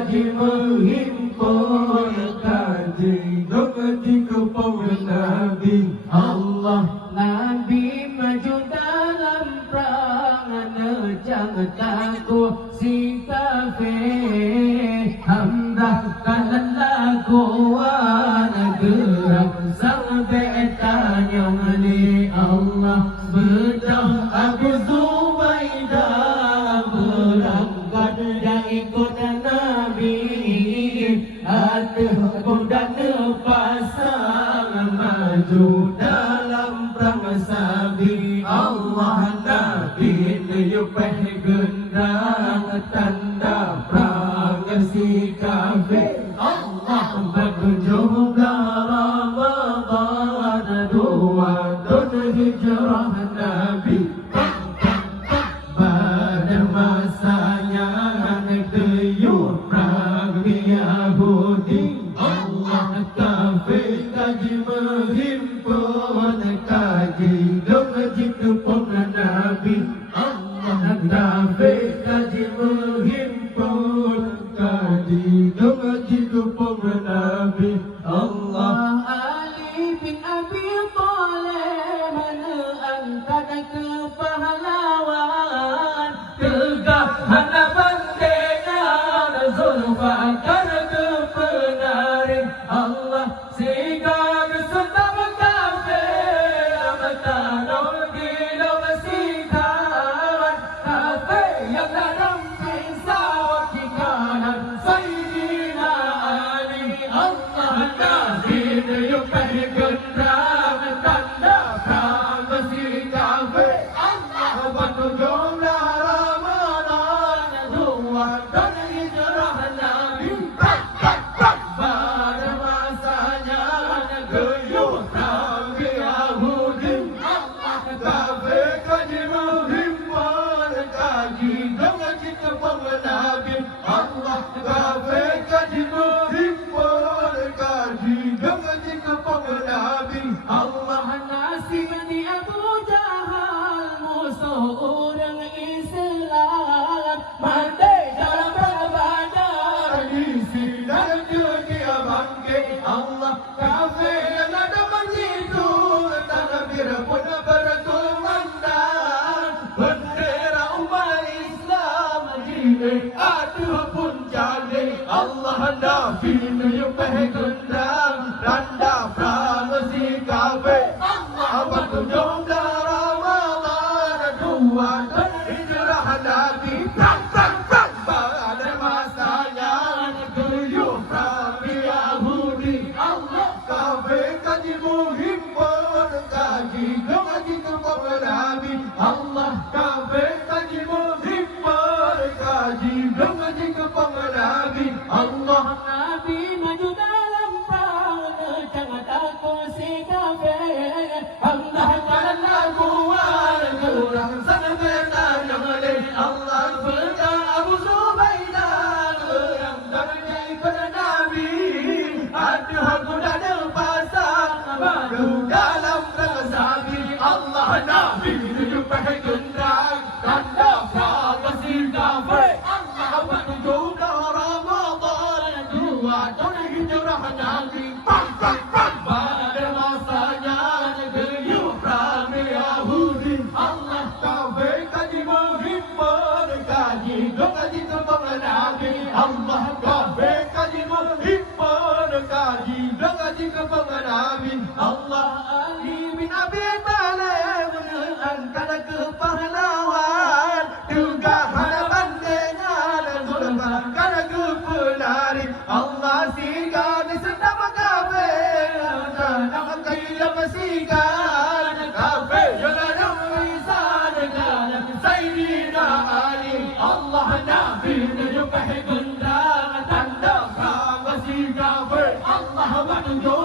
kaji menghimpun kaji Kaji kepada Nabi Allah Nabi maju dalam perang Nejang takut si kafir Hamdahkan lakuan gerak sampai tanya oleh Allah Bedah Abu Zubaidah berangkat dan ikut Nabi Aduh kuda pasang maju dalam perang sabi Allah Nabi niupeh gendang tanda perang si kafir Allah berkunjung ke Ramadan dua tahun hijrah Nabi pada masanya keyur perang Yahudi Allah kafir kaji menghimpun kaji Kaji kepada Nabi Allah kafir kaji menghimpun kaji Kaji kepada Nabi Allah Ali bin Abi Thalib mengangkat ke pahlawan tegak hadapan dengan Zulfaqar ke penari Allah sehingga kesutam kafir bertaruh di dalam sikawan kafir yang dalam pesawat di kanan Sayyidina Ali Allah nazir yupeh gendang tanda perang si kafir Allah berkunjung Ramadan dua dan hijrah Nabi pada masanya geyur perang Yahudi Allah kafir kaji menghimpun kaji Kaji kepada Nabi Allah kafir kaji menghimpun kaji Kaji kepada Nabi Allah nasib di Abu Jahal musuh orang Islam mati dalam perang Badar isi dan dia bangkit Allah kafir yang ada begitu takbir pun berkumandang bendera umat Islam jilid aduh pun jadi Allah Nabi niupeh gendang tanda perang si kafir Allah berkunjung Ramadan dua dan hijrah Nabi pada masanya geyur perang Yahudi Allah kafir kaji menghimpun kaji Kaji kepada Nabi Allah kafir kaji menghimpun kaji Kaji kepada Nabi Allah Nabi maju dalam perang jangan takut si kafir Hamdahkan lakuan gerak sampai tanya oleh Allah Bedah Abu Zubaidah berangkat ikut Nabi Aduh kuda pasang maju dalam perang sabi Allah Nabi niupeh gendang tanda perang si kafir Allah berkunjung Ramadan dua tahun hijrah Nabi pada masanya geyur perang Yahudi Allah kafir kaji menghimpun kaji Kaji kepada Nabi Allah kafir kaji menghimpun kaji Kaji kepada Nabi Allah Ali bin Abi Thalib mengangkat ke pahlawan juga hadapan dengan Zulfaqar ke penari Allah sehingga disentam kafir nama kailam sikan kafir yang ada misal dengan Sayyidina Ali Allah Nabi niupeh gendang tanda perang si kafir Allah berkunjung